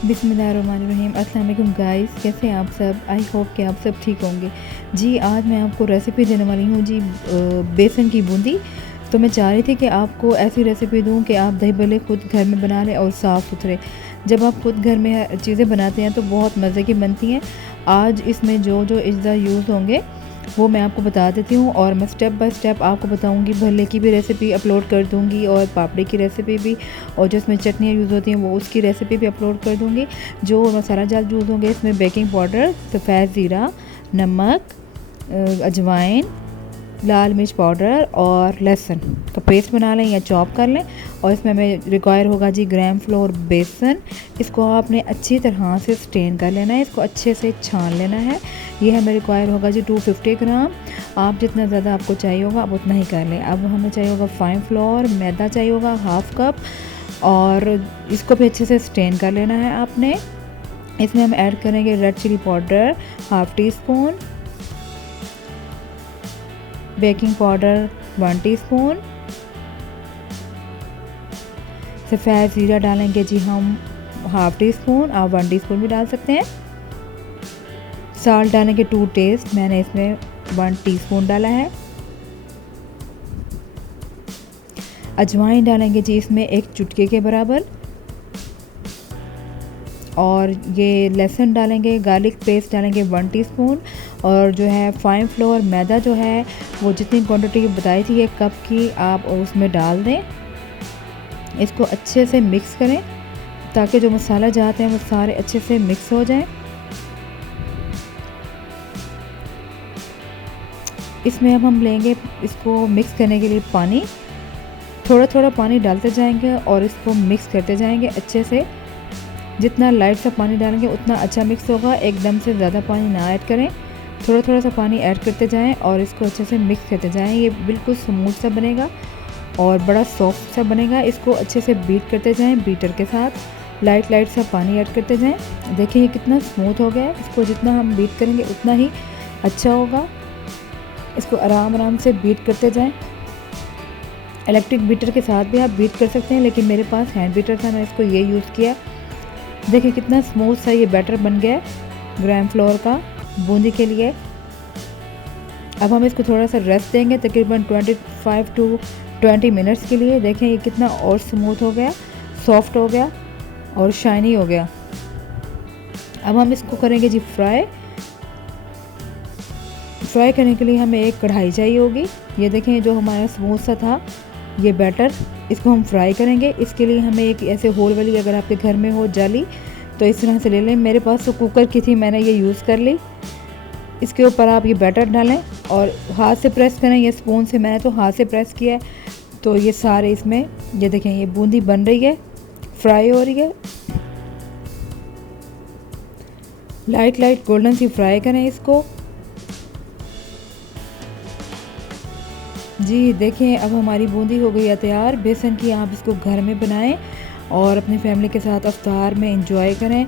बिस्मिल्लाहिर्रहमानिर्रहीम। अस्सलाम वालेकुम गाइस, कैसे हैं आप सब। आई होप कि आप सब ठीक होंगे। जी आज मैं आपको रेसिपी देने वाली हूँ जी बेसन की बूंदी। तो मैं चाह रही थी कि आपको ऐसी रेसिपी दूँ कि आप दही भल्ले खुद घर में बना लें और साफ़ सुथरे। जब आप खुद घर में चीज़ें बनाते हैं तो बहुत मज़े की बनती हैं। आज इसमें जो जो अज्जा यूज़ होंगे वो मैं आपको बता देती हूँ और मैं स्टेप बाय स्टेप आपको बताऊँगी। भल्ले की भी रेसिपी अपलोड कर दूँगी और पापड़ी की रेसिपी भी, और जो इसमें चटनियाँ यूज़ होती हैं वो उसकी रेसिपी भी अपलोड कर दूँगी। जो मसाला जात यूज़ होंगे इसमें बेकिंग पाउडर, सफ़ेद ज़ीरा, नमक, अजवाइन, लाल मिर्च पाउडर और लहसुन का पेस्ट बना लें या चॉप कर लें। और इसमें हमें रिक्वायर होगा जी ग्राम फ्लोर बेसन। इसको आपने अच्छी तरह से स्टेन कर लेना है, इसको अच्छे से छान लेना है। ये हमें रिक्वायर होगा जी 250 ग्राम। आप जितना ज़्यादा आपको चाहिए होगा आप उतना ही कर लें। अब हमें चाहिए होगा फाइन फ्लोर, मैदा चाहिए होगा हाफ़ कप, और इसको भी अच्छे से स्टेन कर लेना है आपने। इसमें हम ऐड करेंगे red chili powder half teaspoon, baking powder 1 teaspoon, सफ़ेद ज़ीरा डालेंगे जी हम हाफ़ टी स्पून, आप 1 टीस्पून भी डाल सकते हैं। साल्ट डालेंगे 2 टेस्ट, मैंने इसमें 1 टीस्पून डाला है। अजवाइन डालेंगे जी इसमें 1 चुटकी के बराबर, और ये लहसुन डालेंगे, गार्लिक पेस्ट डालेंगे 1 टीस्पून। और जो है फाइन फ्लोर मैदा जो है वो जितनी क्वांटिटी बताई थी 1 कप की आप उसमें डाल दें। इसको अच्छे से मिक्स करें ताकि जो मसाला जाते हैं वो सारे अच्छे से मिक्स हो जाएं। इसमें अब हम लेंगे इसको मिक्स करने के लिए पानी। थोड़ा थोड़ा पानी डालते जाएंगे और इसको मिक्स करते जाएंगे अच्छे से। जितना लाइट सा पानी डालेंगे उतना अच्छा मिक्स होगा, एकदम से ज़्यादा पानी ना ऐड करें। थोड़ा थोड़ा सा पानी ऐड करते जाएं और इसको अच्छे से मिक्स करते जाएं। ये बिल्कुल स्मूथ सा बनेगा और बड़ा सॉफ्ट सा बनेगा। इसको अच्छे से बीट करते जाएं बीटर के साथ, लाइट लाइट सा पानी ऐड करते जाएं। देखिए ये कितना स्मूथ हो गया है। इसको जितना हम बीट करेंगे उतना ही अच्छा होगा। इसको आराम आराम से बीट करते जाएं। इलेक्ट्रिक बीटर के साथ भी आप बीट कर सकते हैं, लेकिन मेरे पास हैंड बीटर था, मैं इसको ये यूज़ किया। देखिए कितना स्मूथ सा ये बैटर बन गया है ग्राम फ्लोर का बूंदी के लिए। अब हम इसको थोड़ा सा रेस्ट देंगे तकरीबन 25 to 20 मिनट्स के लिए। देखें ये कितना और स्मूथ हो गया, सॉफ्ट हो गया और शाइनी हो गया। अब हम इसको करेंगे जी फ्राई। फ्राई करने के लिए हमें एक कढ़ाई चाहिए होगी। ये देखें जो हमारा स्मूथ सा था ये बैटर, इसको हम फ्राई करेंगे। इसके लिए हमें एक ऐसे होल वाली, अगर आपके घर में हो जाली तो इस तरह से ले लें। मेरे पास तो कुकर की थी, मैंने ये यूज़ कर ली। इसके ऊपर आप ये बैटर डालें और हाथ से प्रेस करें या स्पून से। मैंने तो हाथ से प्रेस किया है। तो ये सारे इसमें ये देखें ये बूंदी बन रही है, फ्राई हो रही है। लाइट लाइट गोल्डन सी फ्राई करें इसको। जी देखें अब हमारी बूंदी हो गई है तैयार बेसन की। आप इसको घर में बनाएं और अपनी फैमिली के साथ इफ्तार में एंजॉय करें।